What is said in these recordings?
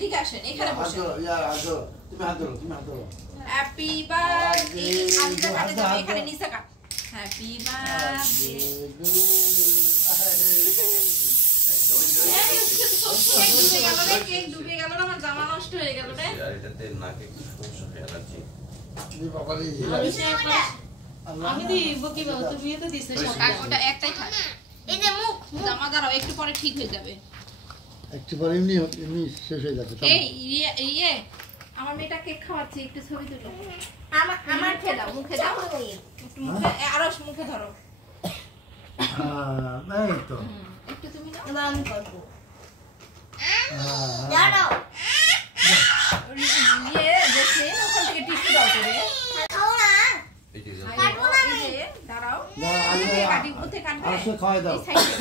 এদিকে আসেন, এখানে বসেন। তুমি হাত ধরো, তুমি হাত ধরো। হ্যাপি বার্থডে, আজকে কাটে যাবে, এখানে নিচে কাট। Happy birthday. কেক ডুবে গেল না, আমার জামা নষ্ট হয়ে গেল রে। আর এটাতে নাকে কি সমস্যা হয় অ্যালার্জি। আমি দিব কি বাবা, তুমিও তো দিছো সব। ওটা একটাই থাক। এই যে মুখ জামা দাঁড়াও, একটু পরে ঠিক হয়ে যাবে। একটু পরে এমনি শেষ হয়ে যাচ্ছে। এই ইয়ে আমার মেয়েটা কেক খাওয়াচ্ছে, একটু ছবি তুলো। আমার খেয়ে দাও, মুখে দাও, একটু মুখে, আরো মুখে ধরো। এই তো একটু তুমি নাও। না আমি করব। দাঁড়াও। ইয়ে দেখে ওখান থেকে টিস্যু দাও করে। খাও না। এই যে কাটবো না আমি। দাঁড়াও। কাটি মুখে কাটবে। আসো খাওয়াই দাও। এই সাইডে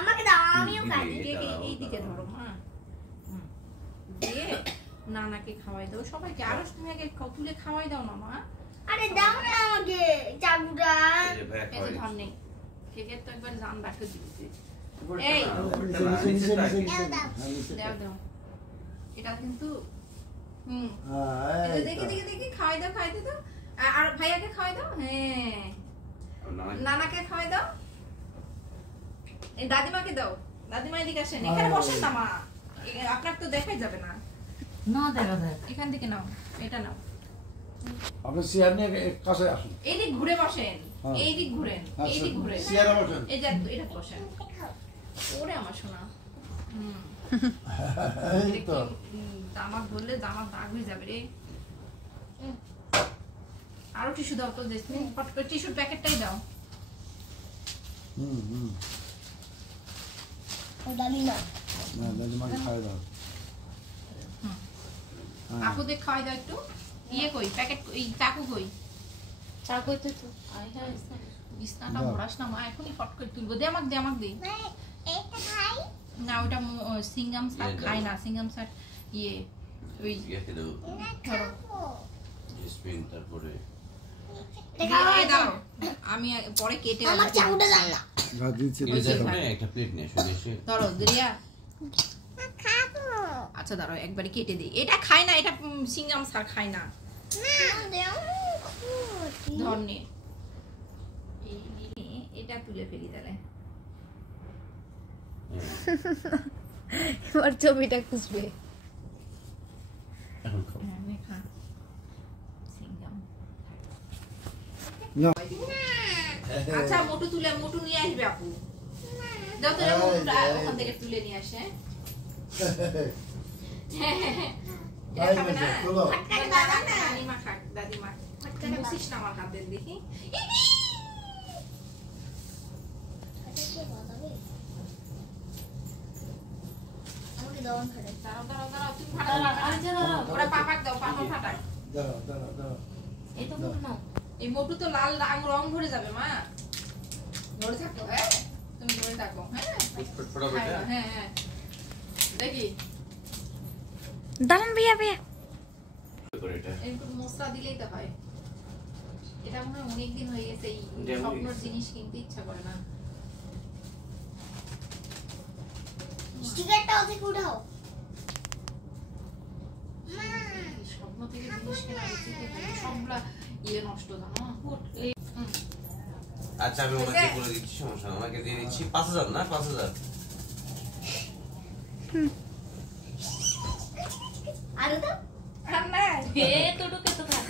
আমাকে দাও, আমিও কাটি। এই দিকে ধরো মা। দিয়ে নানাকে খাওয়াই দাও, সবাইকে। আরো তুমি আগে তুলে খাওয়াই দাও না মা। আরে দাও না আমাকে চাকুটা। এই যে ধর নেই, কেকের তো একবার জান বাকি দিতে। এই দাও দাও, এটা কিন্তু দেখি দেখি দেখি খাওয়াই দাও, খাওয়াই দাও। আর ভাইয়াকে খাওয়াই দাও। হ্যাঁ, নানাকে খাওয়াই দাও। এই দাদিমাকে দাও, দাদিমা এদিকে আসেন, এখানে বসেন না মা, আপনার তো দেখাই যাবে না। না দেখা যায়। এখান থেকে নাও, এটা নাও। আপনি চেয়ার নিয়ে কাছে আসুন। এইদিক ঘুরে বসেন, এইদিক ঘুরেন, এইদিক ঘুরেন। চেয়ারে বসেন। এই যে এটা বসেন। ওরে আমার সোনা। এই তো জামা ধরলে জামা দাগ হয়ে যাবে রে। আরো টিস্যু দাও তো, জেসমিন পট করে টিস্যুর প্যাকেটটাই দাও। দাদি না না দাদিমাকে খাওয়াই দাও। আপুদের খাওয়াই দাও একটু। ইয়ে কই প্যাকেট, এই চাকু কই? চাকু তো তো আয় হ্যাঁ, বিছনাটা ভরাস না মা, এখনই ফট করে তুলবো। দে আমাকে, দে আমাকে দে। এটা খাই না ওটা সিঙ্গাম শাক খায় না, সিঙ্গাম শাক ইয়ে ওই ইয়াকে দাও ধরো জেসমিন, তারপরে দিয়ে দাও। আমি পরে কেটে আমার চাকুটা দাও না দিচ্ছি একটা প্লেট নিয়ে আসুন এসে। ধরো রিয়া। খাবো আচ্ছা দাঁড়াও, একবারে কেটে দিই। এটা খায় না, এটা সিঙ্গাম শাক খায় না। না দাও ধর নে, এটা তুলে ফেলি তাহলে। এবার ছবিটা খুঁজবে এখন খাও। হ্যাঁ নে খা সিঙ্গাম। না আচ্ছা মোটু তুলে, মোটু নিয়ে আসবে আপু। দাও তো মোটুটা ওখান থেকে তুলে নিয়ে আসে। হ্যাঁ হ্যাঁ হ্যাঁ, এটা খাবে না। দাদিমা খাক, দাদিমা। মুছিস না আমার হাতের, দেখি। আমাকে দাও না খাই দাঁড়াও দাঁড়াও দাঁড়াও, তুমি ফাটাও। ওরা পাপাক দাও, পাপা ফাটাক। দাঁড়াও দাঁড়াও দাঁড়াও। এই তো মুখ নাও। এই মোটু তো লাল রং ভরে যাবে মা। ধরে থাকো, হ্যাঁ তুমি ধরে থাকো। হ্যাঁ ফটাফট এটা হ্যাঁ হ্যাঁ, দেখি দাঁড়ান ভাইয়া ভাইয়া করে এটা। এরকম মশলা দিলেই তো হয়। এটা মনে হয় অনেকদিন হয়ে গেছে, এই স্বপ্নর জিনিস কিনতে ইচ্ছা করে না। স্টিকারটা ওদিকে উঠাও স্বপ্ন থেকে জিনিস কেনা উচিত, সবগুলা ইয়ে নষ্ট জানো। আচ্ছা আমি ওনাকে বলে দিচ্ছি, সমস্যা না, ওনাকে দিয়ে দিচ্ছি 5000 না 5000। আরো দাও আর না এ তো ঢুকে তো থাক।